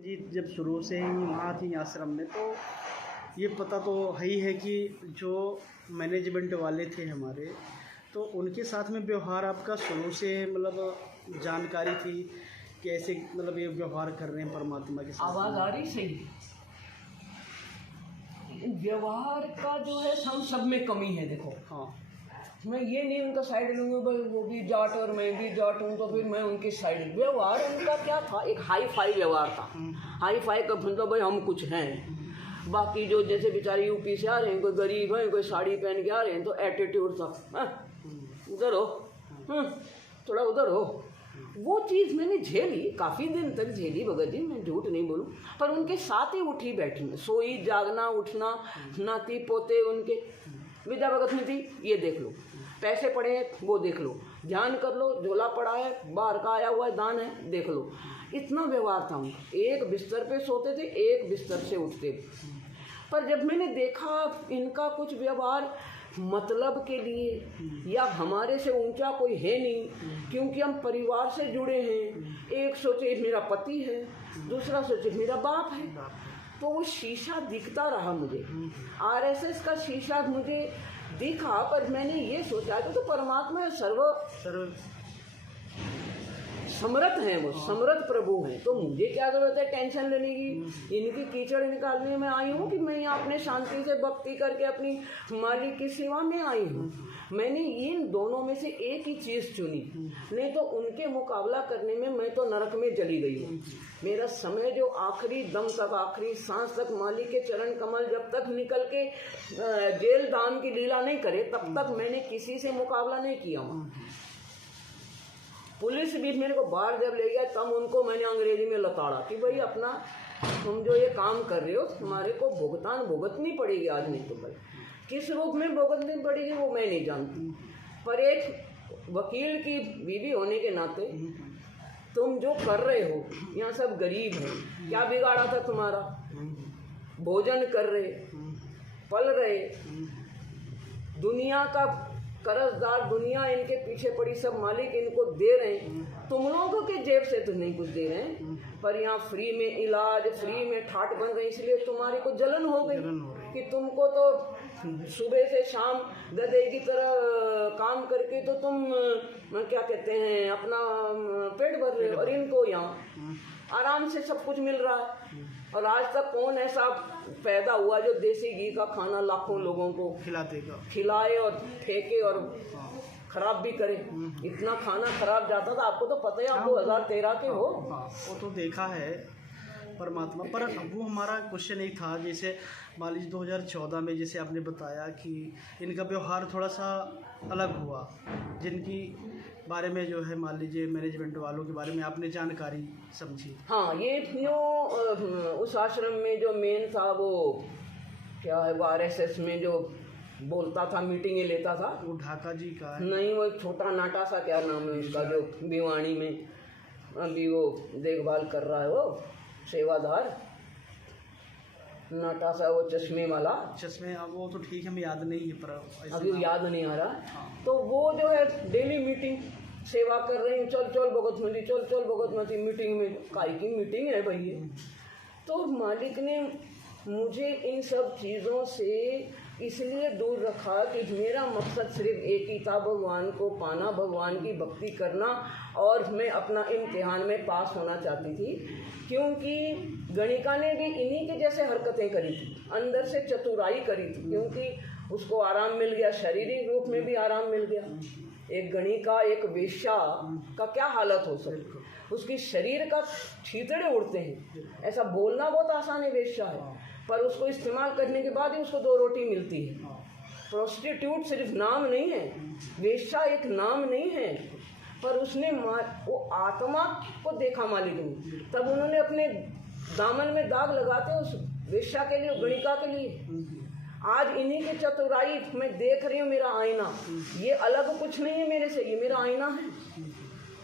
जी, जब शुरू से ही वहाँ थी आश्रम में, तो ये पता तो है ही है कि जो मैनेजमेंट वाले थे हमारे, तो उनके साथ में व्यवहार आपका शुरू से मतलब जानकारी थी कि ऐसे मतलब ये व्यवहार कर रहे हैं परमात्मा के साथ। आवाज़ आ रही सही? व्यवहार का जो है सब में कमी है। देखो, हाँ, मैं ये नहीं उनका साइड लूँगा, भाई वो भी जाट और मैं भी जाट हूँ तो फिर मैं उनके साइड। व्यवहार उनका क्या था, एक हाई फाई व्यवहार था। हाई फाई का मतलब भाई हम कुछ हैं, बाकी जो जैसे बेचारे यूपी से आ रहे हैं, कोई गरीब है, कोई साड़ी पहन के आ रहे हैं, तो एटीट्यूड था, उधर हो, थोड़ा उधर हो। वो चीज़ मैंने झेली, काफ़ी दिन तक झेली भगत जी, मैं झूठ नहीं बोलूँ। पर उनके साथ ही उठी बैठी, सोई जागना उठना, नाती पोते उनके, विद्या भगत में थी, ये देख लो, पैसे पड़े हैं वो देख लो, ध्यान कर लो, झोला पड़ा है, बाहर का आया हुआ है, दान है, देख लो। इतना व्यवहार था उनका। एक बिस्तर पे सोते थे, एक बिस्तर से उठते थे। पर जब मैंने देखा इनका कुछ व्यवहार मतलब के लिए, या हमारे से ऊंचा कोई है नहीं, क्योंकि हम परिवार से जुड़े हैं। एक सोचे मेरा पति है, दूसरा सोचे मेरा बाप है, तो वो शीशा दिखता रहा मुझे। आरएसएस का शीशा मुझे दिखा, पर मैंने ये सोचा कि तो परमात्मा सर्व समर्थ हैं, वो समर्थ प्रभु हैं, तो मुझे क्या जरूरत है टेंशन लेने की। इनकी कीचड़ निकालने में आई हूँ कि मैं यहाँ अपने शांति से भक्ति करके अपनी मालिक की सेवा में आई हूँ। मैंने इन दोनों में से एक ही चीज़ चुनी, नहीं तो उनके मुकाबला करने में मैं तो नरक में चली गई हूँ। मेरा समय जो आखिरी दम तक, आखिरी सांस तक मालिक के चरण कमल जब तक निकल के जेल दान की लीला नहीं करे, तब तक मैंने किसी से मुकाबला नहीं किया। पुलिस भी मेरे को बाहर जब ले गया, तब उनको मैंने अंग्रेजी में लताड़ा कि भाई अपना तुम जो ये काम कर रहे हो, तुम्हारे को भुगतान भुगतनी पड़ेगी आज नहीं तो कल। किस रूप में भुगतनी पड़ेगी वो मैं नहीं जानती, पर एक वकील की बीवी होने के नाते तुम जो कर रहे हो, यहाँ सब गरीब हैं, क्या बिगाड़ा था तुम्हारा? भोजन कर रहे, पल रहे, दुनिया का कर्जदार, दुनिया इनके पीछे पड़ी, सब मालिक इनको दे रहे हैं। तुम लोगों के जेब से तो नहीं कुछ दे रहे हैं, पर यहाँ फ्री में इलाज, फ्री में ठाट बन रही, इसलिए तुम्हारी को जलन हो गई कि तुमको तो सुबह से शाम गधे की तरह काम करके तो तुम क्या कहते हैं अपना पेट भर रहे हो, और इनको यहाँ आराम से सब कुछ मिल रहा है। और आज तक कौन ऐसा पैदा हुआ जो देसी घी का खाना लाखों लोगों को खिलाए और फेंके और खराब भी करे। इतना खाना खराब जाता था, आपको तो पता है, आप 2013 के हो। वो तो देखा है परमात्मा। पर वो हमारा क्वेश्चन एक था, जैसे मान लीजिए 2014 में जैसे आपने बताया कि इनका व्यवहार थोड़ा सा अलग हुआ, जिनकी बारे में जो है मान लीजिए मैनेजमेंट वालों के बारे में आपने जानकारी समझी। हाँ, ये उस आश्रम में जो मेन था वो क्या है, वो आरएसएस में जो बोलता था, मीटिंगें लेता था, वो ढाका जी का है? नहीं, वो एक छोटा नाटा सा, क्या नाम है उसका, जो भिवानी में अभी वो देखभाल कर रहा है, वो सेवादार नाटा सा, वो चश्मे वाला। चश्मे, वो तो ठीक है, हमें याद नहीं है, पर अभी याद नहीं आ रहा। हाँ। तो वो जो है डेली मीटिंग सेवा कर रहे हैं, चल चल भगतमती, चल चल भगतमती, मीटिंग में काई की मीटिंग है भाई ये। तो मालिक ने मुझे इन सब चीज़ों से इसलिए दूर रखा कि मेरा मकसद सिर्फ एक ही था, भगवान को पाना, भगवान की भक्ति करना, और मैं अपना इम्तिहान में पास होना चाहती थी। क्योंकि गणिका ने भी इन्हीं के जैसे हरकतें करी थी, अंदर से चतुराई करी थी, क्योंकि उसको आराम मिल गया, शारीरिक रूप में भी आराम मिल गया। एक गणिका, एक वेश्या का क्या हालत हो सकती, उसकी शरीर का छीतड़े उड़ते हैं। ऐसा बोलना बहुत आसान है, वेश्या है, पर उसको इस्तेमाल करने के बाद ही उसको 2 रोटी मिलती है। प्रोस्टिट्यूट सिर्फ नाम नहीं है, वेश्या एक नाम नहीं है, पर उसने वो आत्मा को देखा मालिक ने, तब उन्होंने अपने दामन में दाग लगाते उस वेश्या के लिए, गणिका के लिए। आज इन्हीं की चतुराई मैं देख रही हूँ, मेरा आईना, ये अलग कुछ नहीं है मेरे से, ये मेरा आईना है।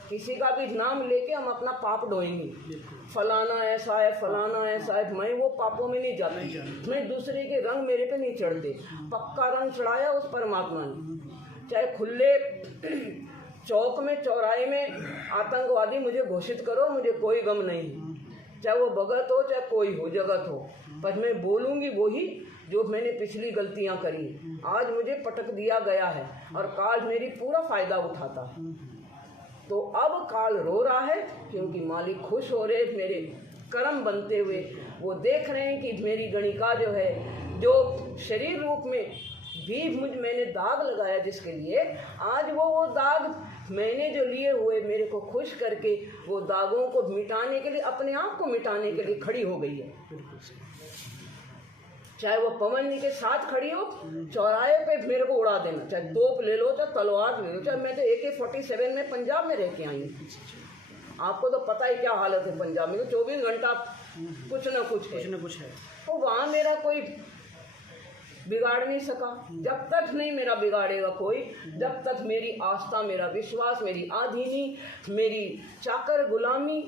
किसी का भी नाम लेके हम अपना पाप ढोएंगे, फलाना ऐसा है, फलाना ऐसा है, मैं वो पापों में नहीं जाती, मैं दूसरे के रंग मेरे पे नहीं चढ़ते। पक्का रंग चढ़ाया उस परमात्मा ने। चाहे खुले चौक में, चौराहे में आतंकवादी मुझे घोषित करो, मुझे कोई गम नहीं। चाहे वो भगत हो चाहे कोई हो, जगत हो, पर मैं बोलूँगी वही जो मैंने पिछली गलतियाँ करी। आज मुझे पटक दिया गया है और काल मेरी पूरा फायदा उठाता है। तो अब काल रो रहा है क्योंकि मालिक खुश हो रहे मेरे कर्म बनते हुए। वो देख रहे हैं कि मेरी गणिका जो है, जो शरीर रूप में भी मैंने दाग लगाया जिसके लिए, आज वो दाग मैंने जो लिए हुए मेरे को खुश करके वो दागों को मिटाने के लिए, अपने आप को मिटाने के लिए खड़ी हो गई है। चाहे वो पवन जी के साथ खड़ी हो, चौराहे पे मेरे को उड़ा देना, चाहे तोप ले लो चाहे तलवार ले लो, चाहे मैं तो AK-47 में पंजाब में रह के आई हूँ। आपको तो पता ही क्या हालत है पंजाब में, तो 24 घंटा कुछ ना कुछ है। तो वहाँ मेरा कोई बिगाड़ नहीं सका। जब तक नहीं मेरा बिगाड़ेगा कोई, जब तक मेरी आस्था, मेरा विश्वास, मेरी आधीनी, मेरी चाकर गुलामी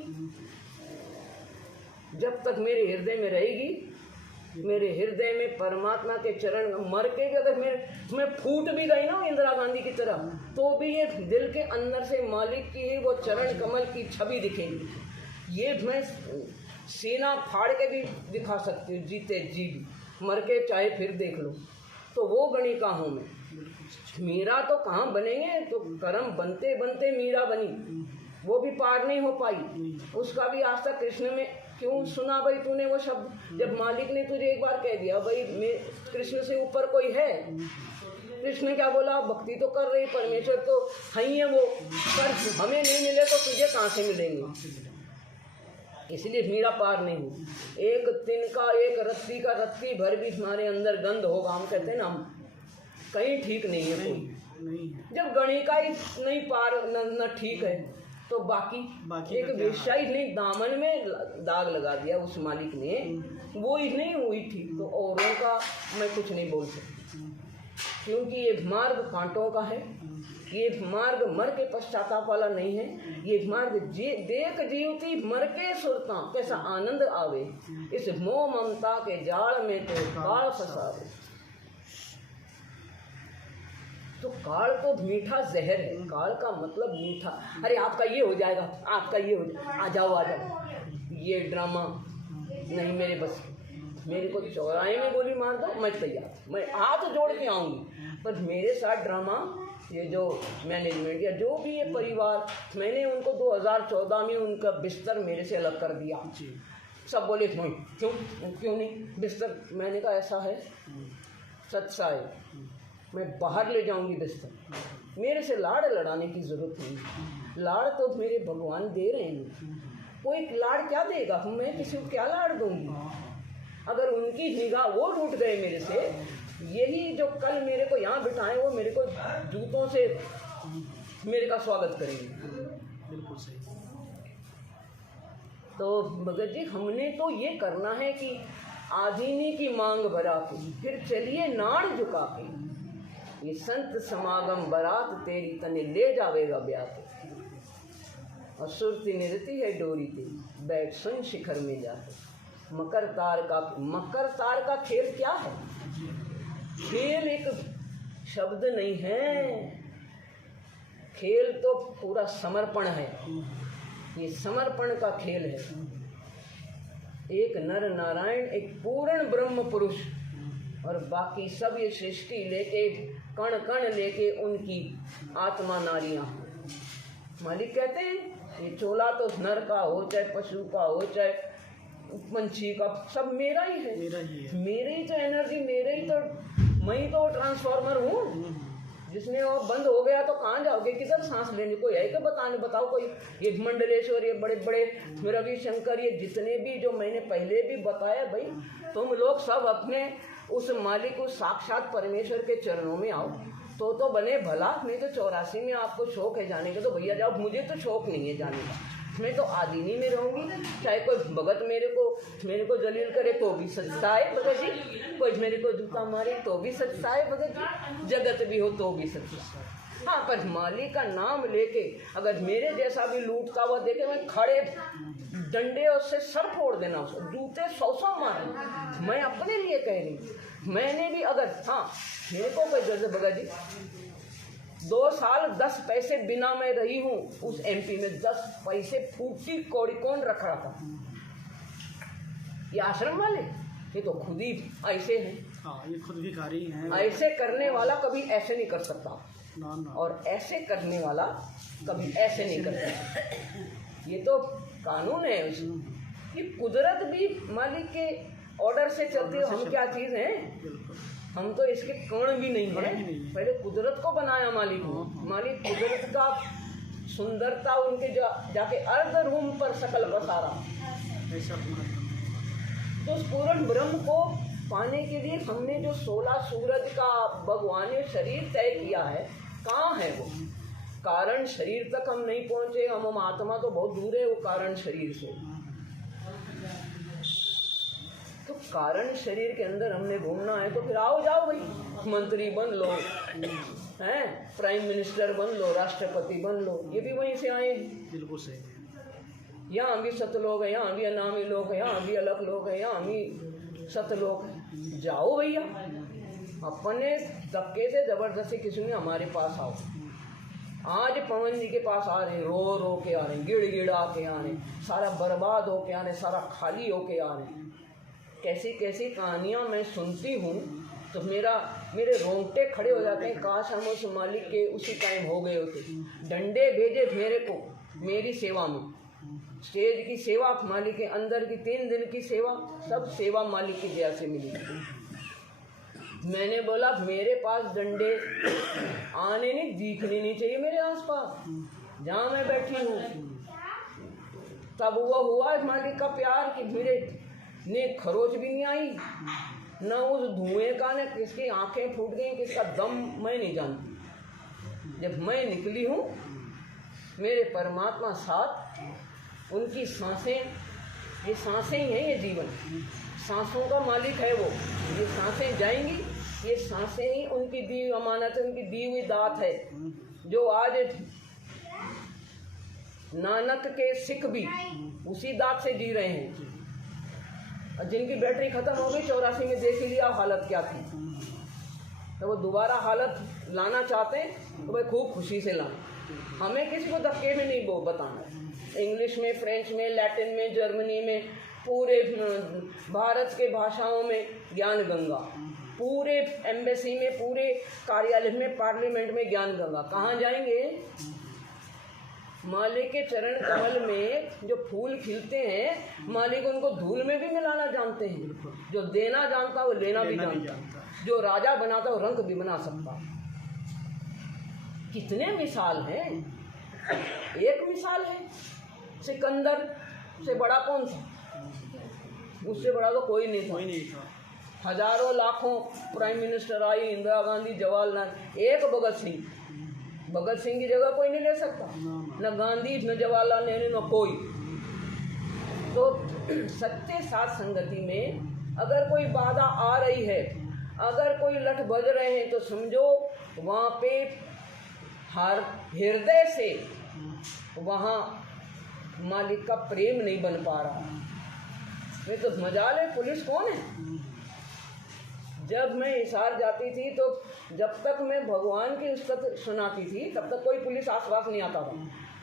जब तक मेरे हृदय में रहेगी, मेरे हृदय में परमात्मा के चरण, मर के भी अगर मैं फूट भी गई ना इंदिरा गांधी की तरह, तो भी ये दिल के अंदर से मालिक की वो चरण कमल की छवि दिखेगी। ये मैं सीना फाड़ के भी दिखा सकती हूँ, जीते जी भी, मर के चाहे फिर देख लो। तो वो गणिका हूँ मैं। मीरा तो कहाँ बनेंगे, तो कर्म बनते बनते मीरा बनी, वो भी पार नहीं हो पाई। उसका भी आज तक कृष्ण में क्यों सुना भाई तूने वो शब्द, जब मालिक ने तुझे एक बार कह दिया भाई मैं कृष्ण से ऊपर कोई है। कृष्ण क्या बोला, भक्ति तो कर रही, परमेश्वर तो है ही है वो, पर हमें नहीं मिले तो तुझे कहाँ से मिलेंगे। इसलिए मीरा पार नहीं हुई। एक तिनका, एक रत्ती का रत्ती भर भी हमारे अंदर गंध होगा, हम कहते हैं ना, हम कहीं ठीक नहीं है कोई। जब गणिका ही नहीं पार न ठीक है तो बाकी एक वेश्या ही नहीं, दामन में दाग लगा दिया उस मालिक ने, वो ही नहीं हुई ठीक, तो औरों का मैं कुछ नहीं बोल सकती, क्योंकि ये मार्ग कांटों का है। ये मार्ग मर के पश्चाताप वाला नहीं है। ये मार्ग देख जीवती मर के सुरता कैसा आनंद आवे, इस मोह ममता के जाल में तो काल फंसावे। तो काल तो मीठा जहर है, काल का मतलब मीठा। अरे आपका ये हो जाएगा, आपका ये हो जाएगा, आ जाओ। ये ड्रामा नहीं मेरे बस, मेरे को चौराहे में गोली मार दो मैं तैयार, मैं हाथ जोड़ के आऊँगी। पर मेरे साथ ड्रामा, ये जो मैनेजमेंट या जो भी ये परिवार, मैंने उनको 2014 में उनका बिस्तर मेरे से अलग कर दिया। सब बोले नहीं, क्यों नहीं बिस्तर, मैंने कहा ऐसा है, सच्चा है, मैं बाहर ले जाऊंगी बिस्तर। मेरे से लाड़ लड़ाने की ज़रूरत नहीं, लाड़ तो मेरे भगवान दे रहे हैं। कोई लाड़ क्या देगा, मैं किसी को क्या लाड़ दूंगी। अगर उनकी निगाह वो रूठ गए मेरे से, यही जो कल मेरे को यहाँ बिठाए वो मेरे को जूतों से मेरे का स्वागत करेंगे। बिल्कुल सही। तो भगत जी हमने तो ये करना है कि आधीनी की मांग भरा के फिर चलिए नाड़ झुका के, ये संत समागम बारात तेरी तने ले जावेगा ब्याह। और सुरती निरती है डोरी तेरी, बैठ सुन शिखर में जाके। मकर तार का खेल क्या है, खेल एक शब्द नहीं है, खेल तो पूरा समर्पण है। ये समर्पण का खेल है। एक नर नारायण, एक पूर्ण ब्रह्म पुरुष, और बाकी सब ये सृष्टि लेके कण कण लेके उनकी आत्मा नारियां। मालिक कहते हैं ये चोला तो नर का हो चाहे पशु का हो चाहे पंछी का, सब मेरा ही है, मेरे ही तो एनर्जी, मेरे ही तो, मैं ही तो ट्रांसफार्मर हूँ। जिसने वो बंद हो गया तो कहाँ जाओगे, किधर सांस लेने, कोई है क्या बताओ कोई। ये मंडलेश्वर, ये बड़े बड़े रविशंकर, ये जितने भी जो मैंने पहले भी बताया, भाई तुम लोग सब अपने उस मालिक, उस साक्षात परमेश्वर के चरणों में आओ तो बने भला। नहीं तो 84 में आपको शौक है जाने का तो भैया जाओ, मुझे तो शौक नहीं है जाने का। मैं तो आदिनी में रहूंगी, चाहे कोई भगत मेरे को जलील करे तो भी सच्चा है भगत जी, कोई मेरे को जूता मारे तो भी सच्चा है भगत जी, जगत भी हो तो भी सच्चा। हाँ, पर मालिक का नाम लेके अगर मेरे जैसा भी लूटता हुआ देखे, मैं खड़े डंडे उससे सर फोड़ देना, जूते 100 मारे। मैं अपने लिए कह रही हूँ, मैंने भी अगर, हाँ मेरे को कोई जैसे भगत जी 2 साल 10 पैसे बिना मैं रही हूँ उस MP में, 10 पैसे फूटी कौड़ी कौन रख रहा था। ये आश्रम वाले ये तो खुद ही ऐसे हैं। हाँ, ये खुद भिखारी हैं। ऐसे करने वाला कभी ऐसे नहीं कर सकता, ना ना। और ऐसे करने वाला कभी ऐसे नहीं कर सकता। ये तो कानून है कि कुदरत भी मालिक के ऑर्डर से चलती है। हम क्या चीज़ हैं, बिल्कुल। हम तो इसके कण भी नहीं कण भी है। नहीं है। पहले कुदरत को बनाया मालिक ने। मालिक कुदरत का सुंदरता उनके जाके अर्ध रूम पर सकल बसारा। ऐसा अपना तो उस पूर्ण ब्रह्म को पाने के लिए हमने जो 16 सूरज का भगवान ने शरीर तय किया है, कहाँ है वो? कारण शरीर तक हम नहीं पहुँचे। हम आत्मा तो बहुत दूर है वो कारण शरीर से। तो कारण शरीर के अंदर हमने घूमना है तो फिर आओ जाओ भाई, मंत्री बन लो, हैं, प्राइम मिनिस्टर बन लो, राष्ट्रपति बन लो, ये भी वहीं से आए हैं। बिल्कुल सही है। यहाँ भी सत लोग हैं, यहाँ भी अनामी लोग हैं, यहाँ भी अलग लोग हैं, यहाँ भी सत लोग हैं। जाओ भैया, अपने धक्के से जबरदस्ती किसी ने हमारे पास आओ। आज पवन जी के पास आ रहे हैं, रो रो के आ रहे हैं, गिड़ गिड़ा के आ रहे हैं, सारा बर्बाद होके आ रहे हैं, सारा खाली होके आ रहे हैं। कैसी कैसी कहानियाँ मैं सुनती हूँ तो मेरे रोंगटे खड़े हो जाते हैं। काश हम उस मालिक के उसी टाइम हो गए होते। डंडे भेजे मेरे को मेरी सेवा में, स्टेज की सेवा, मालिक के अंदर की 3 दिन की सेवा, सब सेवा मालिक की दया से मिली। मैंने बोला मेरे पास डंडे आने नहीं, दिखने नहीं चाहिए मेरे आसपास जहाँ मैं बैठी हूँ। तब वो हुआ मालिक का प्यार कि मेरे ने खरोच भी नहीं आई, न उस धुएं का, न किसकी आंखें फूट गई, किसका दम मैं नहीं जानती। जब मैं निकली हूँ मेरे परमात्मा साथ, उनकी सांसें, ये सांसें ही हैं, ये जीवन सांसों का मालिक है वो। ये सांसें जाएंगी, ये सांसें ही उनकी दी हुई अमानत है, उनकी दी हुई दात है। जो आज नानक के सिख भी उसी दात से जी रहे हैं। जिनकी बैटरी खत्म हो गई 84 में, देख ही लिया हालत क्या थी। तो वो दोबारा हालत लाना चाहते हैं तो भाई खूब खुशी से लाएं। हमें किसी को धक्के में नहीं वो बताना। इंग्लिश में, फ्रेंच में, लैटिन में, जर्मनी में, पूरे भारत के भाषाओं में ज्ञान गंगा, पूरे एम्बेसी में, पूरे कार्यालय में, पार्लियामेंट में ज्ञान गंगा। कहाँ जाएंगे? मालिक के चरण कमल में जो फूल खिलते हैं, मालिक उनको धूल में भी मिलाना जानते हैं। जो देना जानता वो लेना भी जानता। जो राजा बनाता वो रंग भी बना सकता। कितने मिसाल हैं। एक मिसाल है, सिकंदर से बड़ा कौन था? उससे बड़ा तो कोई नहीं था। हजारों लाखों prime minister I, Indira Gandhi, Jawaharlal, एक भगत सिंह की जगह कोई नहीं ले सकता। न गांधी, न जवाहरलाल नेहरू, न कोई। तो सत्य साथ संगति में अगर कोई बाधा आ रही है, अगर कोई लठ बज रहे हैं, तो समझो वहाँ पे हर हृदय से वहाँ मालिक का प्रेम नहीं बन पा रहा। वे तो मजाल है, पुलिस कौन है? जब मैं हिसार जाती थी तो जब तक मैं भगवान की उस्तत सुनाती थी तब तक कोई पुलिस आसपास नहीं आता था।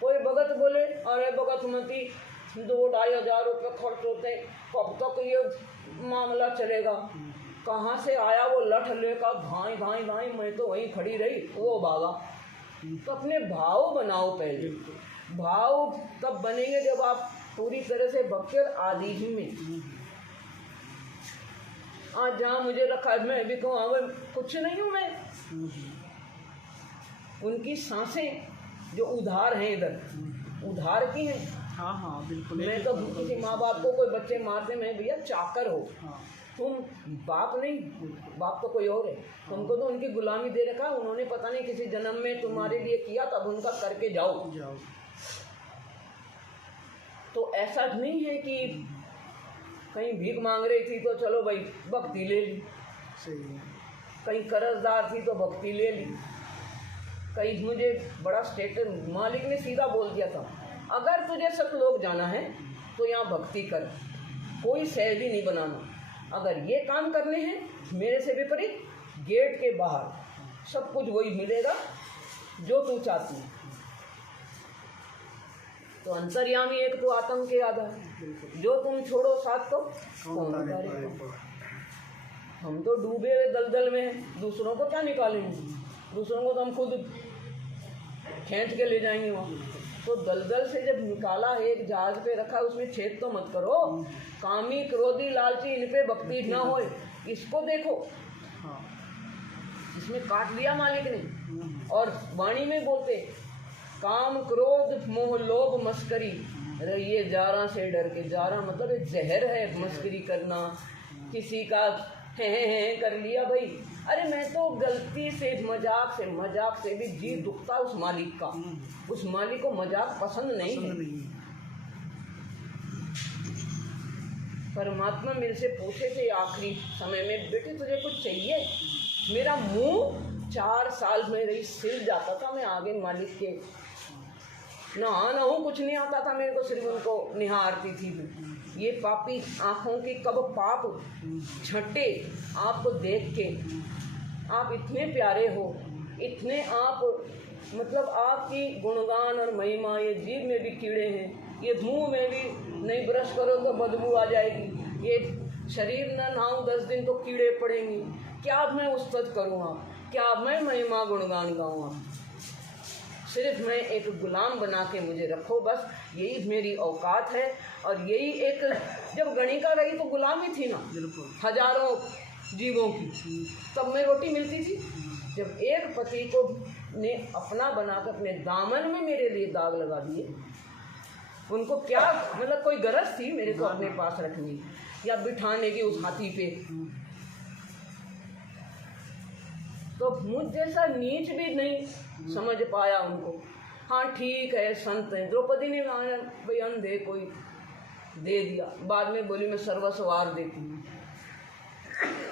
कोई भगत बोले, अरे भगत मती 2-2.5 हज़ार रुपये खर्च होते हैं, कब तक ये मामला चलेगा? कहाँ से आया वो लठ लेकर, भाई भाई भाई, मैं तो वहीं खड़ी रही, वो भागा। तो अपने भाव बनाओ पहले। भाव तब बनेंगे जब आप पूरी तरह से भक्ति और आदि ही में। आज जहाँ मुझे रखा है मैं भी कहूँ हाँ कुछ नहीं हूँ मैं। उनकी सांसें जो उधार हैं, इधर उधार की हैं। हाँ बिल्कुल। मैं तो किसी माँ बाप को कोई बच्चे मारते, मैं भैया चाकर हो, हाँ। तुम बाप नहीं, बाप तो कोई और है। तुमको तो उनकी गुलामी दे रखा, उन्होंने पता नहीं किसी जन्म में तुम्हारे लिए किया, तब उनका करके जाओ। तो ऐसा नहीं है कि कहीं भीख मांग रही थी तो चलो भाई भक्ति ले ली, सही है। कहीं कर्जदार थी तो भक्ति ले ली, कहीं मुझे बड़ा स्टेटस, मालिक ने सीधा बोल दिया था, अगर तुझे सतलोक जाना है तो यहाँ भक्ति कर, कोई सैलरी नहीं बनाना। अगर ये काम करने हैं मेरे से विपरीत, गेट के बाहर सब कुछ वही मिलेगा जो तू चाहती है। तो अंतर्यामी एक तो आतंक के आधार, जो तुम छोड़ो साथ तो कौन उतारेगा। हम तो डूबे हुए दलदल में हैं, दूसरों को क्या निकालेंगे, दूसरों को तो हम खुद खींच के ले जाएंगे वहाँ। तो दलदल से जब निकाला है, एक जहाज पे रखा, उसमें छेद तो मत करो। कामी क्रोधी लालची इन पे भक्ति ना हो, इसको देखो, इसमें काट लिया मालिक ने। और वाणी में बोलते काम क्रोध मोह लोभ मस्करी, अरे ये जारा से डर के, जारा मतलब एक जहर है, मस्करी करना, किसी का है कर लिया भाई। अरे मैं तो गलती से मजाक से भी जी दुखता उस मालिक का, उस मालिक को मजाक पसंद नहीं है। परमात्मा मेरे से पूछे थे आखिरी समय में, बेटे तुझे कुछ चाहिए? मेरा मुंह 4 साल में रही सिल जाता था, मैं आगे मालिक के ना हूँ, कुछ नहीं आता था मेरे को, सिर्फ उनको निहारती थी। ये पापी आँखों की कब पाप छटे आपको देख के। आप इतने प्यारे हो, इतने आप मतलब आपकी गुणगान और महिमा, ये जीभ में भी कीड़े हैं, ये मुंह में भी नहीं ब्रश करो तो बदबू आ जाएगी, ये शरीर न नहाऊं 10 दिन तो कीड़े पड़ेंगे। क्या अब मैं उस्तत करूँगा, क्या अब मैं महिमा गुणगान गाऊँगा? सिर्फ मैं एक गुलाम बना के मुझे रखो, बस यही मेरी औकात है। और यही एक, जब गणिका रही तो गुलामी थी ना हजारों जीवों की, तब मैं रोटी मिलती थी। जब एक पति को ने अपना बनाकर अपने दामन में मेरे लिए दाग लगा दिए, उनको क्या मतलब कोई गरज थी मेरे को अपने पास रखने या बिठाने की उस हाथी पे? तो मुझ जैसा नीच भी नहीं समझ पाया उनको। हाँ ठीक है, संत हैं। द्रौपदी ने भाई अंधे कोई दे दिया, बाद में बोली मैं सर्वस्वार देती हूँ।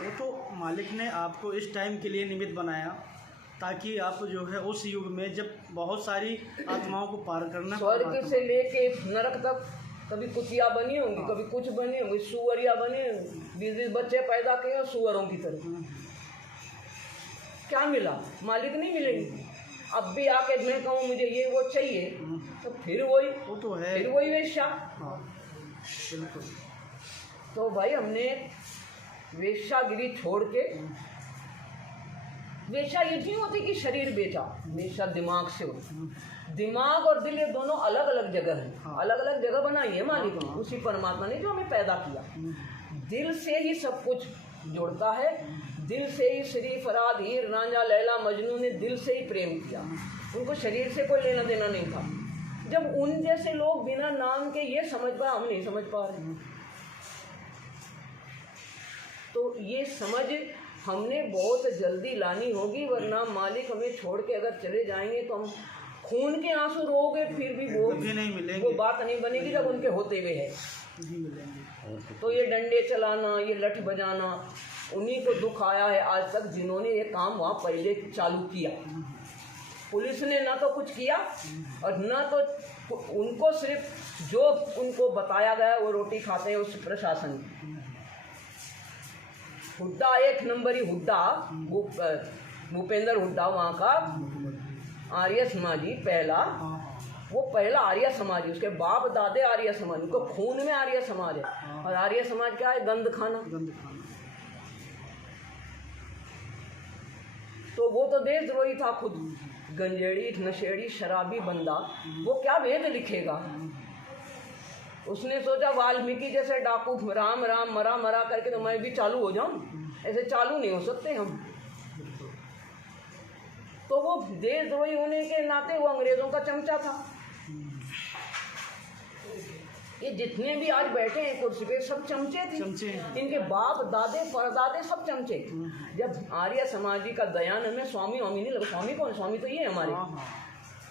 वो तो मालिक ने आपको इस टाइम के लिए निमित्त बनाया ताकि आप जो है उस युग में जब बहुत सारी आत्माओं को पार करना, स्वर्ग से लेके नरक तक कभी कुतिया बनी होंगी, कभी कुछ बनी होंगी, सुअरिया बने, 20 बच्चे पैदा किए सुअरों की तरह। क्या मिला? मालिक नहीं मिलेंगे। अब भी आके मैं कहूँ मुझे ये वो चाहिए, तो फिर वही, वो तो है, फिर वही वेश्या। हाँ बिल्कुल। तो भाई हमने वेश्यागिरी छोड़ के, वेश्या ये नहीं होती कि शरीर बेचा, वेश्या दिमाग से होती। दिमाग और दिल ये दोनों अलग अलग जगह है, हाँ। अलग अलग जगह बनाई है मालिक ने, उसी परमात्मा ने जो हमें पैदा किया। दिल से ही सब कुछ जुड़ता है, दिल से ही श्री फराद हीर रांझा लैला मजनू ने दिल से ही प्रेम किया, उनको शरीर से कोई लेना देना नहीं था। जब उन जैसे लोग बिना नाम के ये समझ पाए, हम नहीं समझ पा रहे। तो ये समझ हमने बहुत जल्दी लानी होगी, वरना मालिक हमें छोड़ के अगर चले जाएंगे तो हम खून के आंसू रोगे फिर भी वो नहीं मिलेंगे, वो बात नहीं बनेगी जब उनके होते हुए है। तो ये डंडे चलाना, ये लठ बजाना, उन्हीं को दुख आया है आज तक जिन्होंने ये काम वहाँ पहले चालू किया। पुलिस ने ना तो कुछ किया और ना तो उनको, सिर्फ जो उनको बताया गया वो रोटी खाते हैं उस प्रशासन। हुड्डा 1 नंबरी हुड्डा, भूपेंद्र हुड्डा वहाँ का आर्य समाजी पहला, वो पहला आर्य समाज, उसके बाप दादे आर्य समाज, उनको खून में आर्य समाज है। और आर्य समाज क्या है? गंद खाना। तो वो तो देशद्रोही था खुद, गंजेड़ी नशेड़ी शराबी बंदा, वो क्या वेद लिखेगा? उसने सोचा वाल्मीकि जैसे डाकू राम राम मरा मरा करके तो मैं भी चालू हो जाऊं, ऐसे चालू नहीं हो सकते हम। तो वो देशद्रोही होने के नाते वो अंग्रेजों का चमचा था। ये जितने भी आज बैठे हैं कुर्सी पे सब चमचे थे, इनके बाप दादे परदादे सब चमचे। जब आर्य समाजी का दयानंद में स्वामी वामी नहीं लगा, स्वामी कौन? स्वामी तो ये हमारे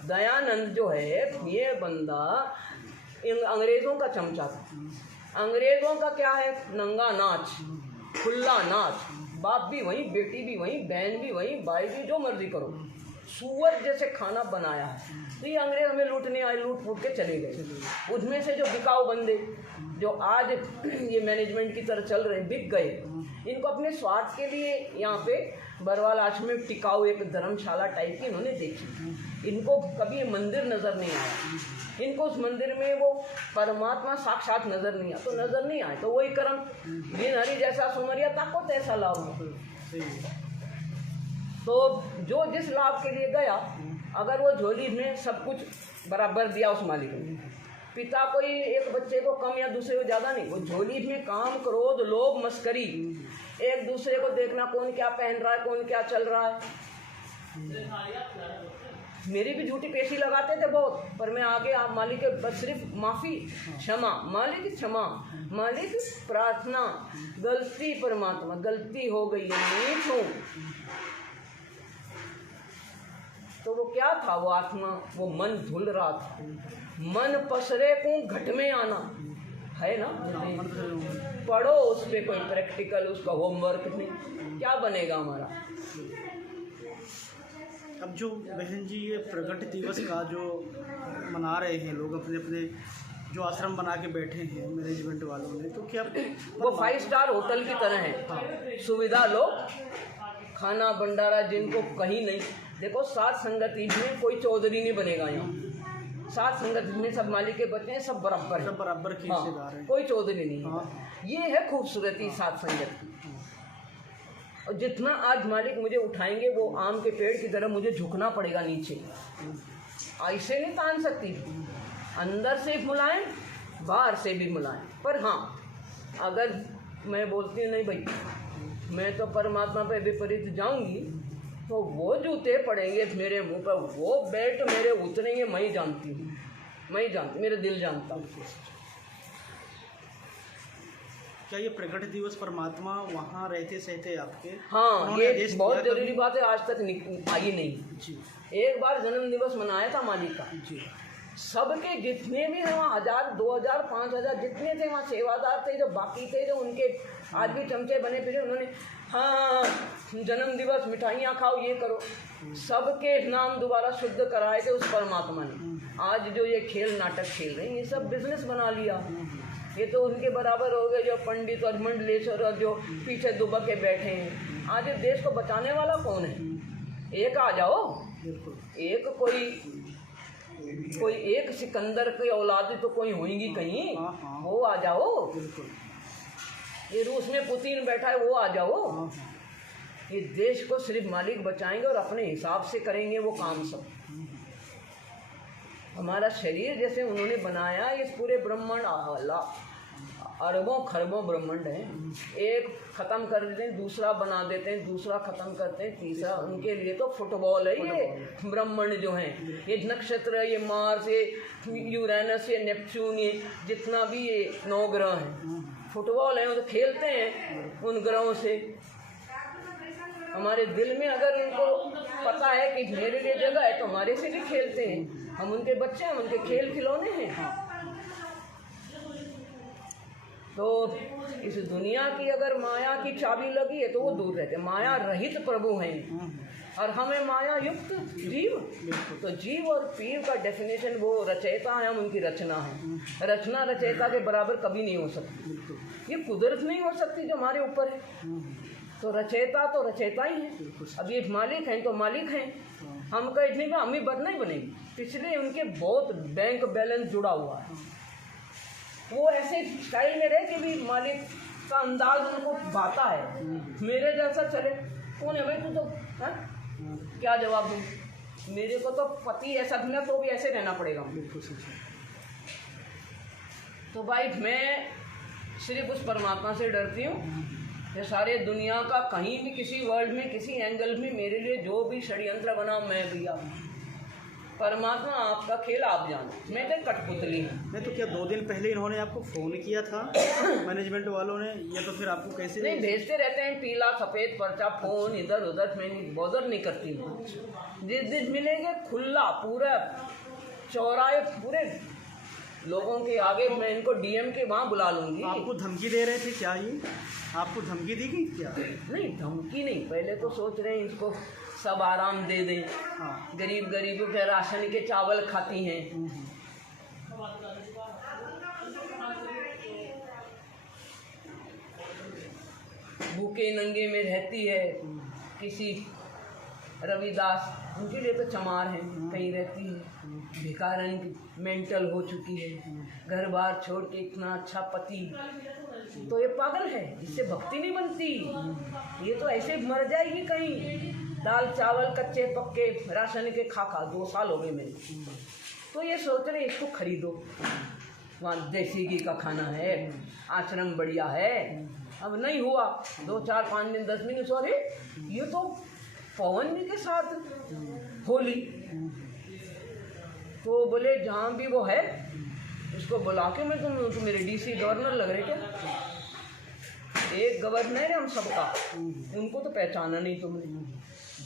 दयानंद जो है, ये बंदा इन अंग्रेजों का चमचा था। अंग्रेजों का क्या है? नंगा नाच, खुला नाच, बाप भी वहीं, बेटी भी वहीं, बहन भी वहीं, भाई भी, जो मर्जी करो, सुअर जैसे खाना बनाया है। तो ये अंग्रेज हमें लूटने आए, लूट फूट के चले गए। उसमें से जो बिकाऊ बंदे जो आज ये मैनेजमेंट की तरह चल रहे हैं, बिक गए। इनको अपने स्वार्थ के लिए यहाँ पे बरवाल आश्रम में टिकाऊ एक धर्मशाला टाइप की इन्होंने देखी। इनको कभी ये मंदिर नज़र नहीं आया। इनको उस मंदिर में वो परमात्मा साक्षात नजर नहीं आया, तो नजर नहीं आए तो वही कर्म, बिन हरि जैसा सुमरिया ताको तैसा लाभ। सही है। तो जो जिस लाभ के लिए गया, अगर वो झोली में सब कुछ बराबर दिया उस मालिक ने, पिता कोई एक बच्चे को कम या दूसरे को ज़्यादा नहीं, वो झोली में काम, क्रोध, लोभ, मस्करी, एक दूसरे को देखना कौन क्या पहन रहा है, कौन क्या चल रहा है। मेरी भी झूठी पेशी लगाते थे बहुत, पर मैं आगे आप मालिक के बस सिर्फ माफ़ी, क्षमा, मालिक क्षमा, मालिक प्रार्थना, गलती परमात्मा, गलती हो गई है, नीच हूँ। तो वो क्या था, वो आत्मा, वो मन धुल रहा था, मन पसरे को घट में आना है ना। पढ़ो उस पर कोई प्रैक्टिकल, उसका होमवर्क नहीं, क्या बनेगा हमारा। अब जो बहन जी ये प्रगट दिवस का जो मना रहे हैं लोग, अपने अपने जो आश्रम बना के बैठे हैं मैनेजमेंट वालों ने, तो क्या वो 5 स्टार होटल की तरह है। हाँ। सुविधा लो, खाना भंडारा जिनको कहीं नहीं। देखो सात संगति में कोई चौधरी नहीं बनेगा यहाँ, सात संगति में सब मालिक के बच्चे हैं, सब बराबर हैं, सब बराबर की हाँ, हिस्सेदार हैं। कोई चौधरी नहीं है। हाँ। ये है खूबसूरती सात संगत की। और जितना आज मालिक मुझे उठाएंगे, वो आम के पेड़ की तरह मुझे झुकना पड़ेगा नीचे, ऐसे नहीं तान सकती। अंदर से मुलायम, बाहर से भी मुलायम। पर हाँ, अगर मैं बोलती नहीं भाई मैं तो परमात्मा पे विपरीत जाऊंगी, तो वो जूते पड़ेंगे मेरे मुंह पर, वो बेल्ट मेरे उतरेंगे, मैं ही जानती हूँ, मैं ही जानती, मेरा दिल जानता हूँ। क्या ये प्रगट दिवस परमात्मा वहाँ रहते सहते आपके? हाँ, उन्होंने ये आदेश बहुत दिया जरूरी कभी? बात है, आज तक आई नहीं। जी एक बार जन्म दिवस मनाया था मालिक का, जी। सबके जितने भी हैं वहाँ 1000, 2000, 5000 जितने थे वहाँ सेवादार थे, जो बाकी थे, जो उनके आज भी चमचे बने फिरे, उन्होंने हाँ जन्म दिवस मिठाइयाँ खाओ, ये करो, सबके नाम दोबारा शुद्ध कराए थे उस परमात्मा ने। आज जो ये खेल नाटक खेल रहे हैं, ये सब बिजनेस बना लिया। ये तो उनके बराबर हो गए जो पंडित और मंडलेश्वर और जो पीछे दुबक के बैठे हैं। आज इस देश को बचाने वाला कौन है? एक आ जाओ, एक कोई एक सिकंदर की औलाद तो कोई होंगी कहीं, वो आ जाओ। ये रूस में पुतिन बैठा है, वो आ जाओ। ये देश को सिर्फ मालिक बचाएंगे और अपने हिसाब से करेंगे वो काम सब। हमारा शरीर जैसे उन्होंने बनाया, इस पूरे ब्रह्मांड अरबों खरबों ब्रह्मांड है, एक ख़त्म कर देते हैं, दूसरा बना देते हैं, दूसरा ख़त्म करते हैं, तीसरा। उनके लिए तो फुटबॉल है ये ब्रह्मांड जो है, ये नक्षत्र है, ये मार्स, ये यूरेनस, ये नेपच्यून, ये जितना भी ये 9 ग्रह हैं, फुटबॉल है, वो तो खेलते हैं उन ग्रहों से। हमारे दिल में अगर उनको पता है कि मेरे लिए जगह है, तो हमारे से भी खेलते हैं। हम उनके बच्चे हैं, उनके खेल खिलौने हैं। तो इस दुनिया की अगर माया की चाबी लगी है तो वो दूर रहते, माया रहित प्रभु हैं और हमें माया युक्त जीव। तो जीव और पीर का डेफिनेशन वो रचयिता है, हम उनकी रचना है। रचना रचयिता के बराबर कभी नहीं हो सकती, ये कुदरत नहीं हो सकती जो हमारे ऊपर है। तो रचयिता तो रचयिता ही है। अब ये मालिक हैं तो मालिक हैं, हम कहने में हम ही नहीं बनेंगे। पिछले उनके बहुत बैंक बैलेंस जुड़ा हुआ है, वो ऐसे स्टाइल में रहे कि भी मालिक का अंदाज उनको भाता है। मेरे जैसा चले कौन है भाई तू, तो है? क्या जवाब दूँ? मेरे को तो पति ऐसा मिला तो भी ऐसे रहना पड़ेगा। तो भाई मैं सिर्फ उस परमात्मा से डरती हूँ। ये सारे दुनिया का कहीं भी किसी वर्ल्ड में किसी एंगल में मेरे लिए जो भी षड्यंत्र बना, मैं भैया परमात्मा आपका खेल आप जानो, मैं तो कठपुतली हूँ। नहीं तो क्या 2 दिन पहले इन्होंने आपको फ़ोन किया था मैनेजमेंट वालों ने, या तो फिर आपको कैसे? नहीं, भेजते रहते हैं पीला सफ़ेद पर्चा, फ़ोन इधर उधर, मैं बॉदर नहीं करती हूँ। जिस दिन मिलेंगे खुला पूरा चौराहे पूरे लोगों के आगे, मैं इनको डीएम के वहाँ बुला लूँगी। आपको धमकी दे रहे थे क्या? ये आपको धमकी दी गई क्या? नहीं, धमकी नहीं, पहले तो सोच रहे हैं इसको सब आराम दे दें। हाँ। गरीबों के राशन के चावल खाती हैं। भूखे नंगे में रहती है। किसी रविदास, उनके लिए तो चमार है, कहीं रहती है। भिखारन मेंटल हो चुकी है, घर बार छोड़ के इतना अच्छा पति, तो ये पागल है, इससे भक्ति नहीं बनती। ये तो ऐसे मर जाएगी कहीं, दाल चावल कच्चे पक्के राशन के खा 2 साल हो गए मेरे। तो ये सोच रहे इसको खरीदो, वहाँ देसी घी का खाना है, आश्रम बढ़िया है। अब नहीं हुआ, 2 4 5 दिन 10 दिन, सॉरी ये तो पवन जी के साथ होली। तो बोले जहाँ भी वो है उसको बुला के, मैं तुम मेरे डीसी गवर्नर लग रहे क्या? एक गवर्नर है हम सबका, उनको तो पहचाना नहीं तुमने।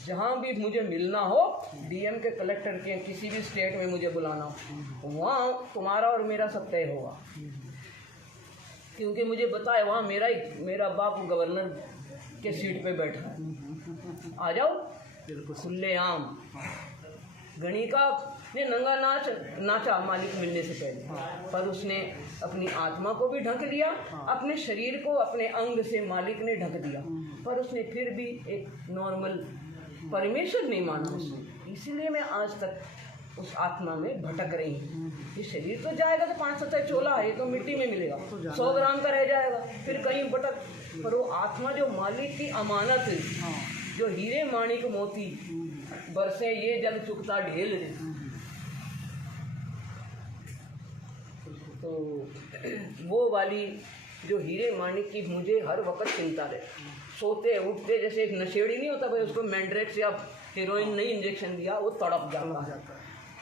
जहाँ भी मुझे मिलना हो, डीएम के, कलेक्टर के, किसी भी स्टेट में मुझे बुलाना हो, वहाँ तुम्हारा और मेरा सब तय होगा। क्योंकि मुझे बताए वहाँ मेरा बाप गवर्नर के सीट पे बैठा है। आ जाओ खुले आम। गणिका ने नंगा नाचा मालिक मिलने से पहले, पर उसने अपनी आत्मा को भी ढक लिया, अपने शरीर को अपने अंग से मालिक ने ढक दिया, पर उसने फिर भी एक नॉर्मल परमेश्वर नहीं माना उसने। इसीलिए मैं आज तक उस आत्मा में भटक रही हूँ। ये शरीर तो जाएगा, तो 500 चोला है, ये तो मिट्टी में मिलेगा, 100 ग्राम का रह जाएगा, फिर कहीं भटक। पर वो आत्मा जो मालिक की अमानत है, जो हीरे माणिक मोती बरसे ये जग चुकता ढेल रे, तो वो वाली जो हीरे माणिक की मुझे हर वक्त चिंता रहे। सोते उठते जैसे एक नशेड़ी नहीं होता भाई, उसको मैंड्रेक्स या हीरोइन नहीं इंजेक्शन दिया वो तड़प जाता है।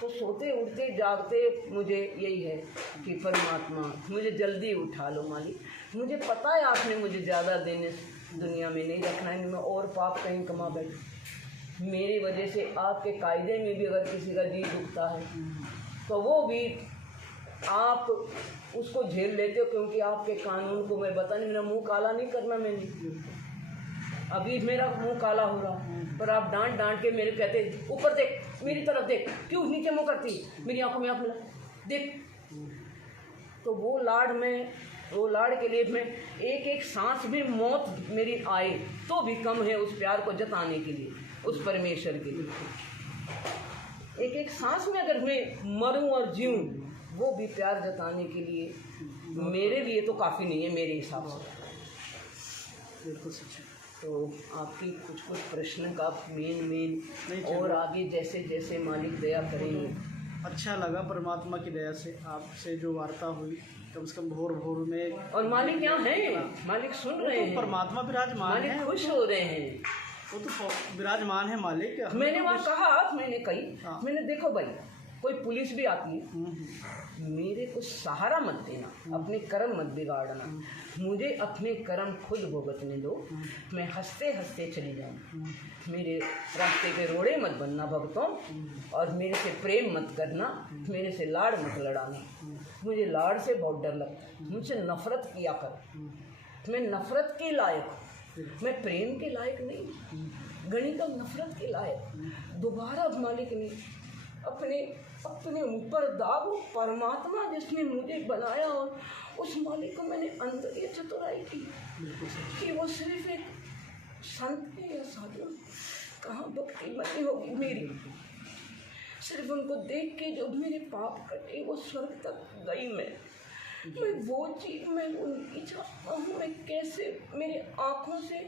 तो सोते उठते जागते मुझे यही है कि परमात्मा मुझे जल्दी उठा लो मालिक। मुझे पता है आपने मुझे ज़्यादा दिन इस दुनिया में नहीं रखना है, मैं और पाप कहीं कमा बैठूं। मेरी वजह से आपके कायदे में भी अगर किसी का जी दुखता है तो वो भी आप उसको झेल लेते हो, क्योंकि आपके कानून को मैं बता नहीं, मेरा मुंह काला नहीं करना मैंने। अभी मेरा मुंह काला हो रहा, पर आप डांट डांट के मेरे कहते ऊपर देख, मेरी तरफ देख, क्यों नीचे मुंह करती, मेरी आंखों में आंख मिला देख। तो वो लाड़ के लिए मैं एक एक सांस में मौत मेरी आए तो भी कम है उस प्यार को जताने के लिए, उस परमेश्वर के लिए। एक एक सांस में अगर मैं मरूं और जीऊं, वो भी प्यार जताने के लिए मेरे लिए तो काफ़ी नहीं है मेरे हिसाब से। बिल्कुल सच है। तो आपकी कुछ प्रश्न का मेन और आगे जैसे जैसे मालिक दया करेंगे। अच्छा लगा परमात्मा की दया से आपसे जो वार्ता हुई, कम से कम भोर में। और मालिक यहाँ हैं, मालिक सुन रहे हैं, परमात्मा विराजमान है, मालिक खुश हो रहे हैं, वो तो विराजमान है मालिक। मैंने वहाँ कहा, मैंने कही, मैंने देखो भाई कोई पुलिस भी आती है, मेरे को सहारा मत देना, अपने कर्म मत बिगाड़ना, मुझे अपने कर्म खुद भुगतने दो, मैं हंसते हंसते चली जाऊँ। मेरे रास्ते पे रोड़े मत बनना भक्तों, और मेरे से प्रेम मत करना, मेरे से लाड़ मत लड़ाना। मुझे लाड़ से बहुत डर लगता है, मुझसे नफरत किया कर। मैं नफरत के लायक, मैं प्रेम के लायक नहीं, गणित नफरत के लायक। दोबारा मालिक ने अपने ऊपर दाग, परमात्मा जिसने मुझे बनाया, और उस मालिक को मैंने अंदर ये चतुराई की कि वो सिर्फ एक संत है या साधु, कहाँ भक्ति बनी होगी मेरी। सिर्फ उनको देख के जो मेरे पाप कटे, वो स्वर्ग तक गई। मैं वो चीज़ मैं उनकी चाहता हूँ। मैं कैसे मेरे आँखों से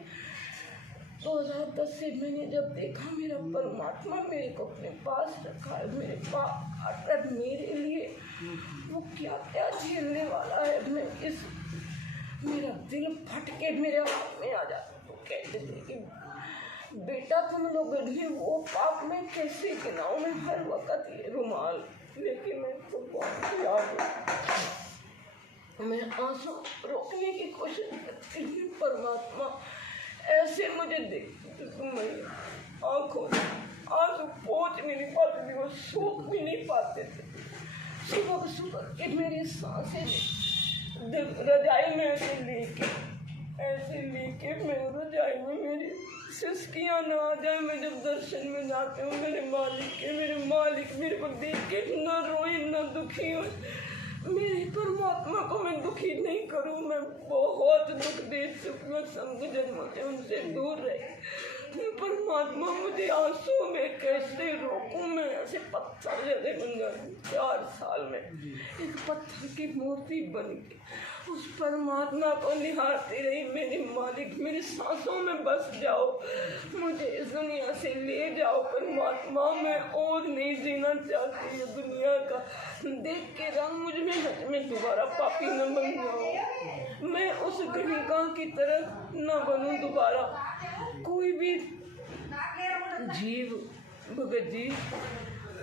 2010 से मैंने जब देखा मेरा परमात्मा मेरे को अपने पास रखा है, मेरे पास मेरे लिए वो क्या क्या झेलने वाला है। मैं मेरा दिल फट के मेरे हाथ में आ जाता, तो कहते थे कि बेटा तुम लोग भी वो पाप में कैसे गिनाऊं। मैं हर वक्त ये रुमाल लेके मैं तो बहुत याद हूँ, मैं आंसू रोकने की कोशिश करती हूँ। परमात्मा ऐसे मुझे देखती, मेरी आँखों से आंसू पहुँच भी नहीं पाते थे, वो सूख भी नहीं पाते थे। सुबह के मेरी सांसें रजाई में ऐसे लेके मैं रजाई में मेरी सिसकियाँ ना आ जाए। मैं जब दर्शन में जाती हूँ मेरे मालिक मेरे को देख के ना रोए ना दुखी हो। मेरे परमात्मा को मैं दुखी नहीं करूँ। मैं बहुत दुख दे चुकी हूँ, संग जन्मों से उनसे दूर रहे, परमात्मा मुझे आंसू में कैसे रोकूं, मैं ऐसे पत्थर जैसे बन गए 4 साल में। एक पत्थर की मूर्ति बन गई, उस परमात्मा को निहारती रही, मेरे मालिक मेरी सांसों में बस जाओ, मुझे इस दुनिया से ले जाओ परमात्मा, मैं और नहीं जीना चाहती ये दुनिया का देख के रंग मुझ में दोबारा पापी न बन जाओ, मैं उस गणिका की तरह न बनूं दोबारा। कोई भी जीव भगत जी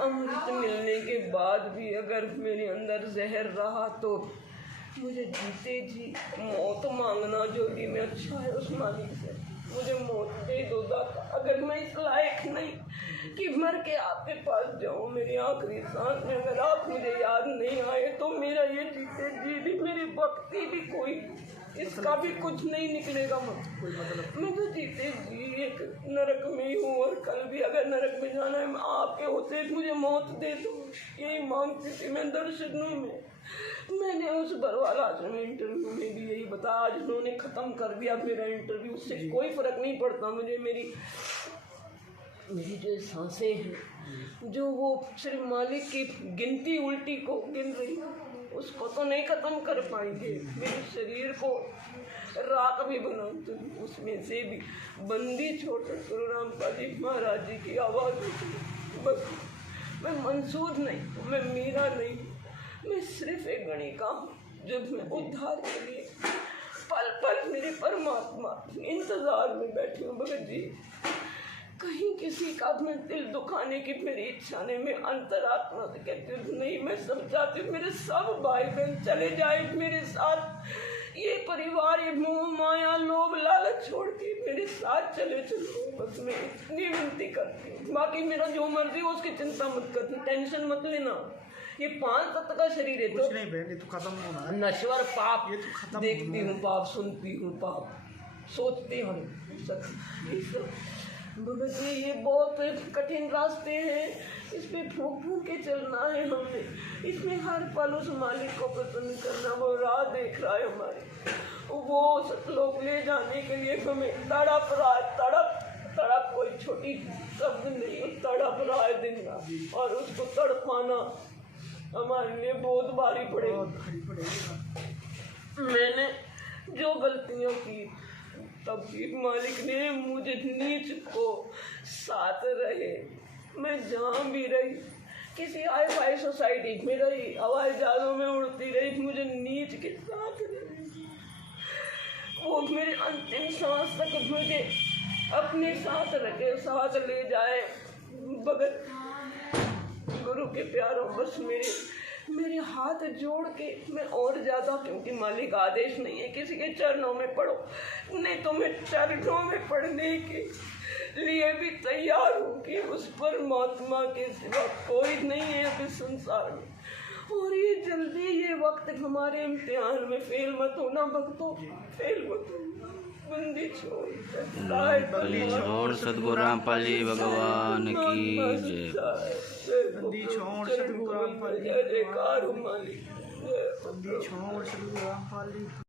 अमृत मिलने के बाद भी अगर मेरे अंदर जहर रहा तो मुझे जीते जी मौत मांगना जो भी मैं अच्छा है उस मालिक से, मुझे मौत दे दो दाता। अगर मैं इस लायक नहीं कि मर के आपके पास जाऊं मेरी आखिरी सांस में, अगर आप मुझे याद नहीं आए तो मेरा ये जीते जी भी, मेरी भक्ति भी कोई इसका भी कुछ नहीं निकलेगा। मैं तो जीते जी एक नरक में ही हूँ और कल भी अगर नरक में जाना है आपके होते मुझे मौत दे दो, यही मांगती थी मैं दर्शनों में। मैंने उस बरवाला आश्रम इंटरव्यू में भी यही बताया, आज उन्होंने ख़त्म कर दिया मेरा इंटरव्यू, उससे कोई फ़र्क नहीं पड़ता मुझे। मेरी जो सांसें हैं जो वो सिर्फ मालिक की गिनती उल्टी को गिन रही है, उसको तो नहीं ख़त्म कर पाएंगे। मेरे शरीर को राख भी बना तो उसमें से भी बंदी छोड़कर गुरु रामपाल जी महाराज जी की आवाज़ होती। बस मैं मंसूर नहीं हूँ, मैं मीरा नहीं हूँ, मैं सिर्फ एक गणिका हूँ जब मैं उद्धार के लिए पल पल मेरे परमात्मा इंतजार में बैठी हूँ। भगत जी कहीं किसी का मैं दिल दुखाने की मेरी इच्छा नहीं, मैं अंतरात्मा से कहती हूँ नहीं, मैं सब चाहती हूँ मेरे सब भाई बहन चले जाए मेरे साथ, ये परिवार ये मोह माया लोभ लालच छोड़ के मेरे साथ चले चलो, बस मैं इतनी विनती करती हूँ। बाकी मेरा जो मर्जी हो उसकी चिंता मत करती, टेंशन मत लेना। ये 5 तत्व का शरीर है तो नहीं बहन, ये तो खत्म होना है। नश्वर पाप ये तो खत्म देखती हूँ, पाप सुनती हूँ, पाप सोचती हूँ, भगत जी ये बहुत कठिन रास्ते हैं, इस पे फूंक फूंक के चलना है हमें, इसमें हर पल उस मालिक को प्रसन्न करना, वो राह देख रहा है हमारी, वो सतलोक ले जाने के लिए हमें तड़प रहा है, तड़प कोई छोटी शब्द नहीं, तड़प रहा है दिन रात, और उसको तड़पाना हमारे लिए बहुत भारी पड़ेगा। मैंने जो गलतियाँ की तब भी मालिक ने मुझे नीच को साथ रहे, मैं जहाँ भी रही, किसी हाई फाई सोसाइटी में रही, हवाई जहाज़ों में उड़ती रही, मुझे नीच के साथ रहे, वो मेरे अंतिम सांस तक मुझे अपने साथ रखे, साथ ले जाए। भगत गुरु के प्यारों बस मेरे हाथ जोड़ के मैं और ज़्यादा, क्योंकि मालिक आदेश नहीं है किसी के चरणों में पढ़ो, नहीं तो मैं चरणों में पढ़ने के लिए भी तैयार हूँ कि उस परमात्मा के सिवा कोई नहीं है इस संसार में। और ये जल्दी ये वक्त हमारे इम्तिहान में फेल मत होना भक्तों, फेल मत होना। बंदी छोड़ सद्गुरु रामपाल जी भगवान की जय। बंदी छोड़ सद्गुरु रामपाल जी, जय जयकार मालिक, बंदी छोड़ सद्गुरु रामपाल जी।